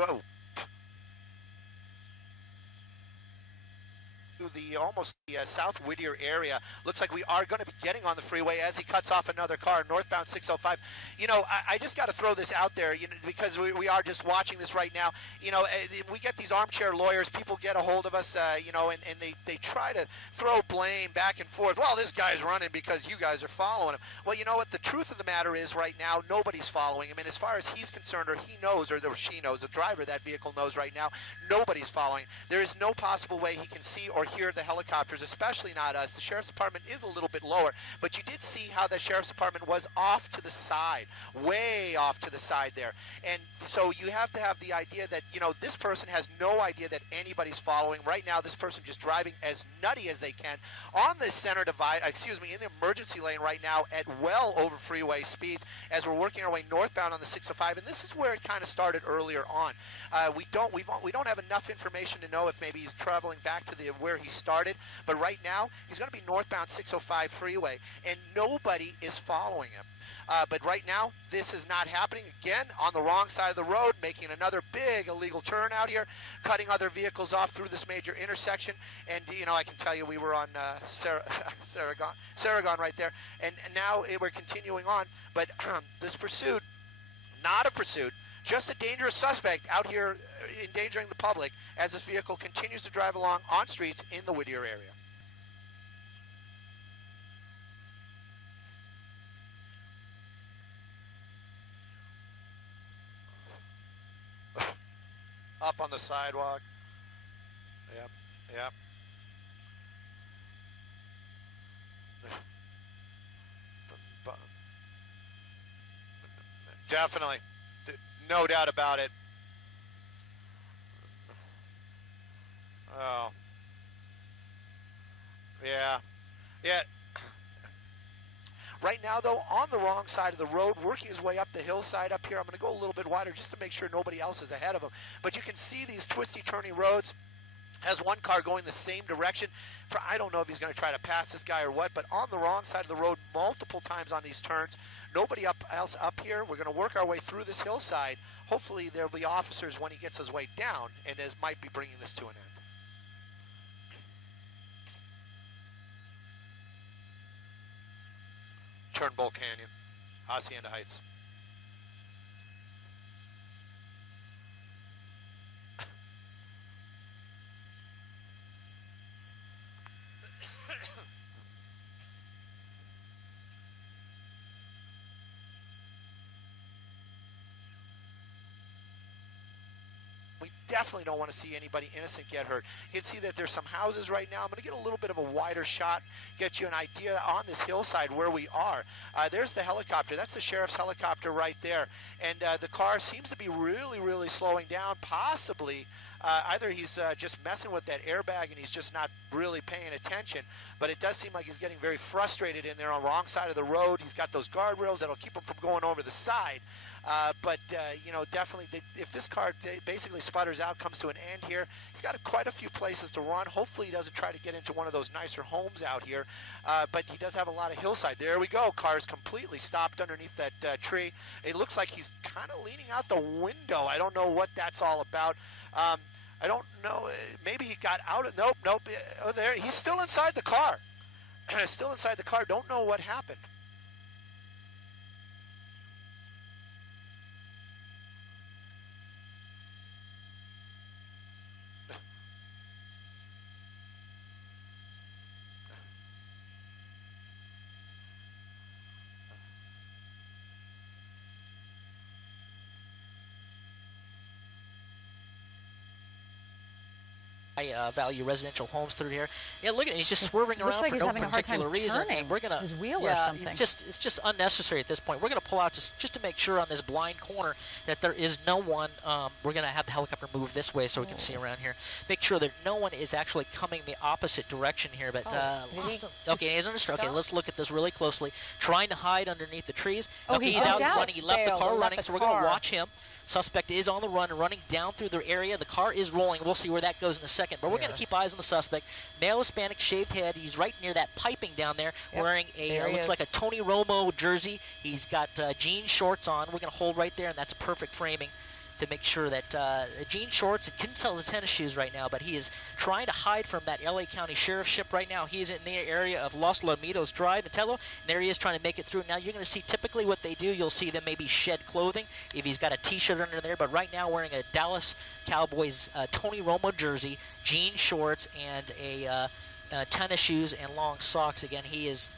Oh. The almost the South Whittier area. Looks like we are going to be getting on the freeway as he cuts off another car, northbound 605. You know, I just got to throw this out there, you know, because we are just watching this right now. You know, we get these armchair lawyers, people get a hold of us, you know, and they try to throw blame back and forth. Well, this guy's running because you guys are following him. Well, you know what? The truth of the matter is right now, nobody's following him. And as far as he's concerned, or he knows, or she knows, the driver of that vehicle knows right now, nobody's following. There is no possible way he can see or hear the helicopters, especially not us. The sheriff's department is a little bit lower, but you did see how the sheriff's department was off to the side, way off to the side there. And so you have to have the idea that, you know, this person has no idea that anybody's following. Right now, this person just driving as nutty as they can on the center divide, excuse me, in the emergency lane right now at well over freeway speeds as we're working our way northbound on the 605. And this is where it kind of started earlier on. We don't have enough information to know if maybe he's traveling back to where he started, but right now he's going to be northbound 605 freeway and nobody is following him. But right now this is not happening. Again, on the wrong side of the road, making another big illegal turn out here, cutting other vehicles off through this major intersection. And you know, I can tell you we were on Saragon right there, and now we're continuing on. But this pursuit, not a pursuit, just a dangerous suspect out here endangering the public as this vehicle continues to drive along on streets in the Whittier area. Up on the sidewalk. Yep, yep. Definitely. No doubt about it. Oh. Yeah. Yeah. Right now, though, on the wrong side of the road, working his way up the hillside up here. I'm going to go a little bit wider just to make sure nobody else is ahead of him. But you can see these twisty, turny roads. Has one car going the same direction. I don't know if he's going to try to pass this guy or what, but on the wrong side of the road multiple times on these turns. Nobody else up here. We're going to work our way through this hillside. Hopefully there'll be officers when he gets his way down, and this might be bringing this to an end. Turnbull Canyon, Hacienda Heights. We definitely don't want to see anybody innocent get hurt. You can see that there's some houses right now. I'm going to get a little bit of a wider shot, get you an idea on this hillside where we are. There's the helicopter. That's the sheriff's helicopter right there. And the car seems to be really, really slowing down, possibly. Either he's just messing with that airbag and he's just not really paying attention, but it does seem like he's getting very frustrated in there on the wrong side of the road. He's got those guardrails that'll keep him from going over the side. You know, definitely, if this car basically sputters out, comes to an end here, he's got quite a few places to run. Hopefully he doesn't try to get into one of those nicer homes out here, but he does have a lot of hillside. There we go. Car's completely stopped underneath that tree. It looks like he's kind of leaning out the window. I don't know what that's all about. I don't know. Maybe he got out of. Nope. Oh, there. He's still inside the car. Still inside the car. Don't know what happened. Value residential homes through here. Yeah, look at it. He's just swerving around like for no particular reason. And we're gonna his wheel or something. It's just unnecessary at this point. We're gonna pull out just to make sure on this blind corner that there is no one. We're gonna have the helicopter move this way so we can see around here. Make sure that no one is actually coming the opposite direction here. But okay, let's look at this really closely. Trying to hide underneath the trees. Okay, he's out running. He left the car running, so we're gonna watch him. Suspect is on the run, running down through the area. The car is rolling. We'll see where that goes in a second. But we're going to keep eyes on the suspect. Male Hispanic, shaved head. He's right near that piping down there, wearing a looks like a Tony Romo jersey. He's got jean shorts on. We're going to hold right there, and that's a perfect framing. to make sure that jean shorts, couldn't sell the tennis shoes right now, but he is trying to hide from that LA County Sheriff's ship right now. He is in the area of Los Lomitos Drive, Metello, and there he is trying to make it through. Now you're going to see typically what they do, you'll see them maybe shed clothing if he's got a t-shirt under there, but right now wearing a Dallas Cowboys Tony Romo jersey, jean shorts, and a tennis shoes and long socks. Again, he is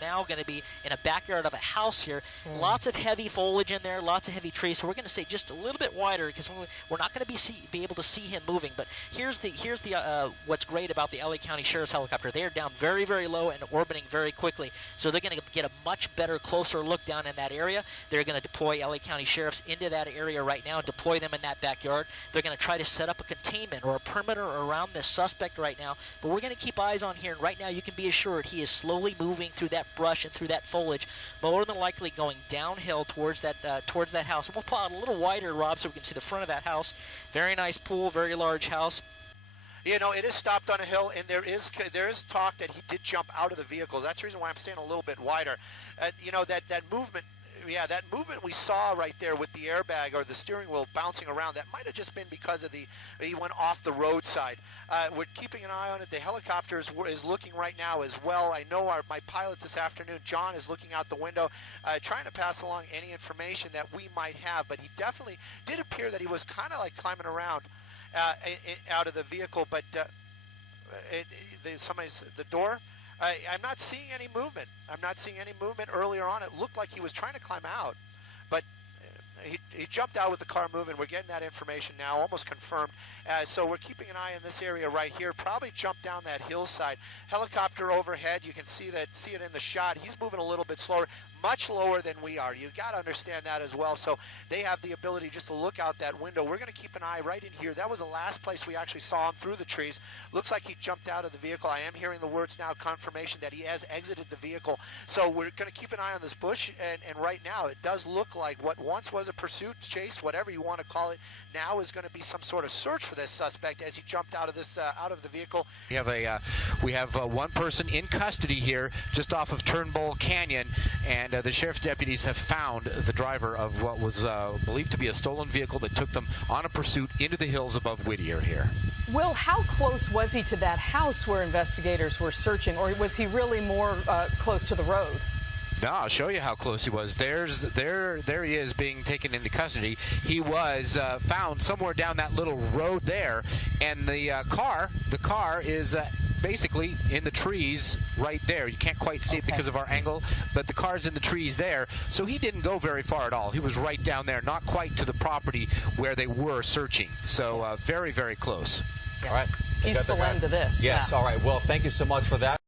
now going to be in a backyard of a house here. Lots of heavy foliage in there, lots of heavy trees. So we're going to stay just a little bit wider because we're not going to be able to see him moving. But here's the what's great about the LA County Sheriff's helicopter. They are down very, very low and orbiting very quickly. So they're going to get a much better, closer look down in that area. They're going to deploy LA County Sheriffs into that area right now and deploy them in that backyard. They're going to try to set up a containment or a perimeter around this suspect right now. But we're going to keep eyes on here, and right now you can be assured he is slowly moving through that brush and through that foliage, more than likely going downhill towards that house. And we'll pull out a little wider, Rob, so we can see the front of that house. Very nice pool, very large house. You know, it is stopped on a hill, and there is talk that he did jump out of the vehicle. That's the reason why I'm staying a little bit wider. You know, that movement. Yeah, that movement we saw right there with the airbag or the steering wheel bouncing around, that might have just been because of he went off the roadside. We're keeping an eye on it. The helicopter is looking right now as well. I know my pilot this afternoon, John, is looking out the window, trying to pass along any information that we might have, but he definitely did appear that he was kind of like climbing around out of the vehicle, but the door. I'm not seeing any movement. I'm not seeing any movement. Earlier on, it looked like he was trying to climb out, but he jumped out with the car moving. We're getting that information now, almost confirmed. So we're keeping an eye in this area right here. Probably jumped down that hillside. Helicopter overhead. You can see it in the shot. He's moving a little bit slower, much lower than we are. You got to understand that as well. So they have the ability just to look out that window. We're going to keep an eye right in here. That was the last place we actually saw him, through the trees. Looks like he jumped out of the vehicle. I am hearing the words now, confirmation that he has exited the vehicle. So we're going to keep an eye on this bush, and right now it does look like what once was a pursuit, chase, whatever you want to call it, now is going to be some sort of search for this suspect as he jumped out of the vehicle. We have one person in custody here just off of Turnbull Canyon, and the sheriff's deputies have found the driver of what was believed to be a stolen vehicle that took them on a pursuit into the hills above Whittier here. Will, how close was he to that house where investigators were searching, or was he really more close to the road? No, I'll show you how close he was. There he is being taken into custody. He was found somewhere down that little road there, and the car is basically in the trees right there. You can't quite see it because of our angle, but the car's in the trees there. So he didn't go very far at all. He was right down there, not quite to the property where they were searching. So very, very close. Yeah. All right. Peaceful end to this. Yes. Yeah. All right. Well, thank you so much for that.